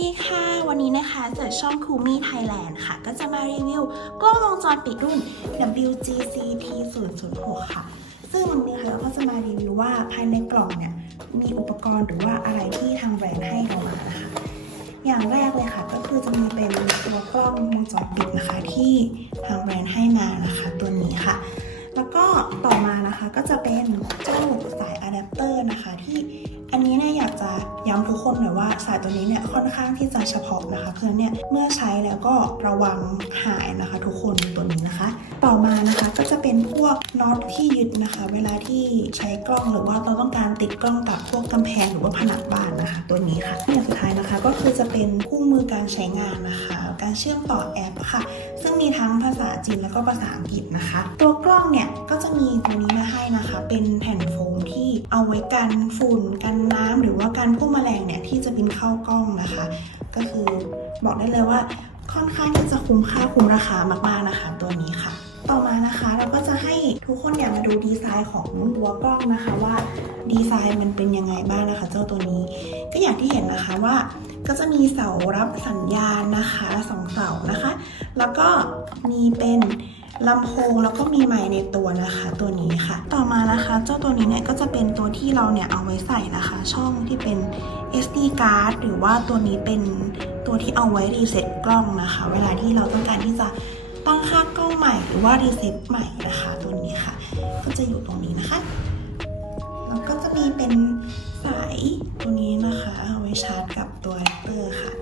ดีค่ะ วันนี้นะคะเกิดช่องคูมี่ไทยแลนด์ค่ะ ก็จะมารีวิวกล้องวงจรปิดรุ่น WGCT 006 ค่ะ ซึ่งวันนี้ค่ะเราก็จะมารีวิวว่าภายในกล่องเนี่ย มีอุปกรณ์หรือว่าอะไรที่ทางแบรนด์ให้เรามานะคะ อย่างแรกเลยค่ะ ก็คือจะมีเป็นตัวกล้องวงจรปิดนะคะ ที่ทางแบรนด์ให้มานะคะตัวนี้ค่ะ แล้วก็ต่อมานะคะก็จะเป็นเจ้าสายอะแดปเตอร์นะคะที่ ย้ำทุกคนหน่อยว่าสายตัวนี้เนี่ยค่อนข้างที่จะเฉพาะนะคะเพราะฉะนั้นเนี่ยเมื่อใช้แล้วก็ระวังหายนะคะ ทุกคนตัวนี้นะคะ ต่อมานะคะก็จะเป็นพวกน็อตที่ยึดนะคะ เวลาที่ใช้กล้องหรือว่าเราต้องการติดกล้องกับพวกกำแพงหรือว่าผนังบ้านนะคะ ตัวนี้ค่ะอย่างสุดท้ายนะคะก็คือจะเป็นคู่มือการใช้งานนะคะ การเชื่อมต่อแอปค่ะ ซึ่งมีทั้งภาษาจีนแล้วก็ภาษาอังกฤษนะคะ ตัวกล้องเนี่ยก็จะมีตัวนี้มาให้นะคะ เป็นแผ่นโฟม เอาไว้กันฝุ่นกันน้ำหรือว่ากันพวกแมลงเนี่ยที่จะบินเข้ากล้องนะคะ ก็คือบอกได้เลยว่าค่อนข้างที่จะคุ้มค่าคุ้มราคามากๆนะคะ ตัวนี้ค่ะ ต่อมานะคะเราก็จะให้ทุกคนเนี่ยมาดูดีไซน์ของตัวกล้องนะคะว่าดีไซน์มันเป็นยังไงบ้างนะคะ เจ้าตัวนี้ ก็อย่างที่เห็นนะคะว่าก็จะมีเสารับสัญญาณนะคะสองเสานะคะ แล้วก็มีเป็นลำโพงแล้วก็มีไมค์ในตัวนะคะ ตัวนี้ นะคะ เจ้าตัวนี้เนี่ยก็จะเป็นตัวที่เราเนี่ยเอาไว้ใส่นะคะ ช่องที่เป็น SD card หรือว่าตัวนี้เป็นตัวที่เอาไว้รีเซ็ตกล้องนะคะ เวลาที่เราต้องการที่จะตั้งค่ากล้องใหม่หรือว่ารีเซ็ตใหม่นะคะ ตัวนี้ค่ะ ก็จะอยู่ตรงนี้นะคะแล้วก็จะมีเป็นสายตัวนี้นะคะเอาไว้ชาร์จกับตัวแรปเตอร์ค่ะ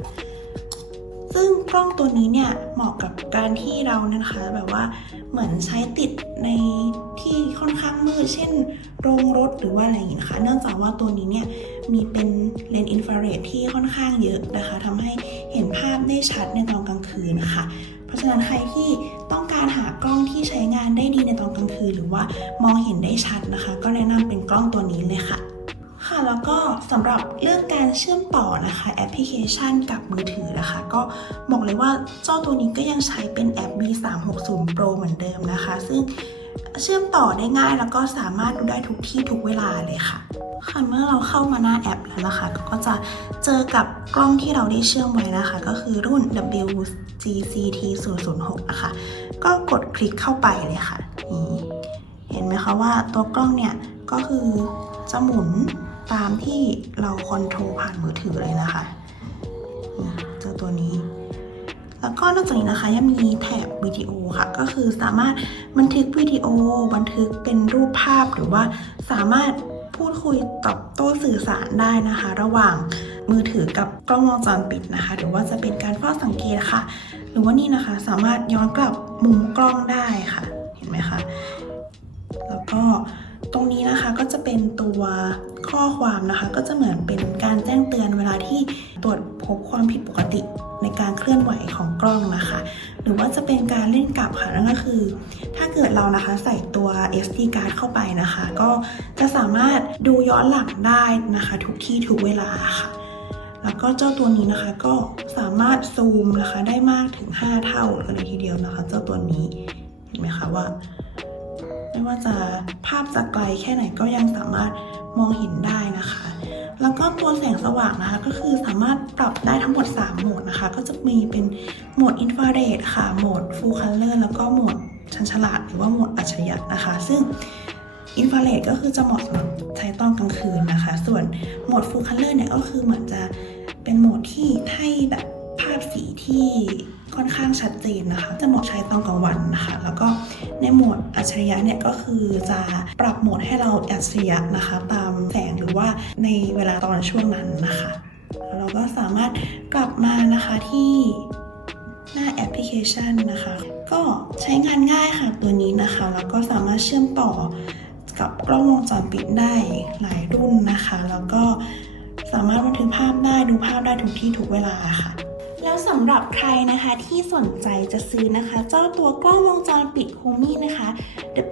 ซึ่งกล้องตัวนี้เนี่ยเหมาะกับการที่เรานะคะ แบบว่าเหมือนใช้ติดในที่ค่อนข้างมืดเช่น โรงรถหรือว่าอะไรอย่างนี้นะคะเนื่องจากว่าตัวนี้เนี่ยมีเป็นเลนส์อินฟราเรดที่ค่อนข้างเยอะนะคะทำให้เห็นภาพได้ชัดในตอนกลางคืนนะคะเพราะฉะนั้นใครที่ต้องการหากล้องที่ใช้งานได้ดีในตอนกลางคืน หรือว่ามองเห็นได้ชัดนะคะ ก็แนะนำเป็นกล้องตัวนี้เลยค่ะ ค่ะแล้วก็สำหรับเรื่องการเชื่อมต่อนะคะแอปพลิเคชันกับมือถือนะคะ ก็บอกเลยว่าเจ้าตัวนี้ก็ยังใช้เป็นแอป B360 Pro เหมือนเดิมนะคะ ซึ่งเชื่อมต่อได้ง่ายแล้วก็สามารถดูได้ทุกที่ทุกเวลาเลยค่ะค่ะเมื่อเราเข้ามาหน้าแอปแล้วนะคะ ก็จะเจอกับกล้องที่เราได้เชื่อมไว้นะคะ ก็คือรุ่น WGCT 006นะคะก็กดคลิกเข้าไปเลยค่ะนี่เห็นไหมคะว่าตัวกล้องเนี่ยก็คือจะหมุน ตามที่เราคอนโทรลผ่านมือถือเลยนะคะเจอตัวนี้ แล้วก็นอกจากนี้นะคะยังมีแถบวิดีโอค่ะ ก็คือสามารถบันทึกวิดีโอ บันทึกเป็นรูปภาพหรือว่าสามารถพูดคุยตอบโต้สื่อสารได้นะคะ ระหว่างมือถือกับกล้องวงจรปิดนะคะ หรือว่าจะเป็นการเฝ้าสังเกตค่ะ หรือว่านี่นะคะสามารถย้อนกลับมุมกล้องได้ค่ะ เห็นไหมคะ แล้วก็ ตรงนี้นะคะก็จะเป็นตัวข้อความนะคะ ก็จะเหมือนเป็นการแจ้งเตือนเวลาที่ตรวจพบความผิดปกติในการเคลื่อนไหวของกล้องนะคะ หรือว่าจะเป็นการเล่นกลับค่ะนั่นก็คือ ถ้าเกิดเรานะคะใส่ตัว SD card เข้าไปนะคะ ก็จะสามารถดูย้อนหลังได้นะคะ ทุกที่ทุกเวลาค่ะ แล้วก็เจ้าตัวนี้นะคะก็สามารถซูมนะคะได้มากถึง 5 เท่าเลยทีเดียวนะคะ เจ้าตัวนี้เห็นไหมคะว่า ไม่ว่าจะภาพจะไกลแค่ไหนก็ยังสามารถมองเห็นได้นะคะ แล้วก็ตัวแสงสว่างนะคะ ก็คือสามารถปรับได้ทั้งหมด 3 โหมดนะคะ ก็จะมีเป็นโหมดอินฟราเรดค่ะ โหมด Full Color แล้วก็โหมดชันฉลาดหรือว่าโหมดอัจฉริยะนะคะ ซึ่งอินฟราเรดก็คือจะเหมาะสำหรับใช้ตอนกลางคืนนะคะ ส่วนโหมด Full Color เนี่ยก็คือเหมือนจะเป็นโหมดที่ให้แบบภาพสีที่ ค่อนข้างชัดเจนนะคะ จะเหมาะใช้ตอนกลางวันนะคะ แล้วก็ในโหมดอัจฉริยะเนี่ยก็คือจะปรับโหมดให้เราอัจฉริยะนะคะ ตามแสงหรือว่าในเวลาตอนช่วงนั้นนะคะแล้วเราก็สามารถกลับมานะคะที่หน้าแอปพลิเคชันนะคะ ก็ใช้งานง่ายค่ะตัวนี้นะคะ แล้วก็สามารถเชื่อมต่อกับกล้องวงจรปิดได้หลายรุ่นนะคะ แล้วก็สามารถบันทึกภาพได้ดูภาพได้ทุกที่ทุกเวลาค่ะ แล้วสำหรับใครนะคะที่สนใจจะซื้อนะคะ เจ้าตัวกล้องวงจรปิด h o m i นะคะ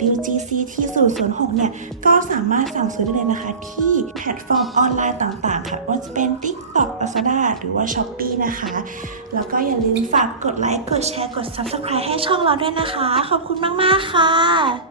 WGC T006 เนี่ย ก็สามารถสั่งซื้อได้เลยนะคะ ที่แพลตฟอร์มออนไลน์ต่างๆ ค่ะว่าจะเป็น TikTok Lazada หรือว่า Shopee นะคะ แล้วก็อย่าลืมฝากกดไลค์ กดแชร์ กด Subscribe ให้ช่องเราด้วยนะคะ ขอบคุณมาก ๆ ค่ะ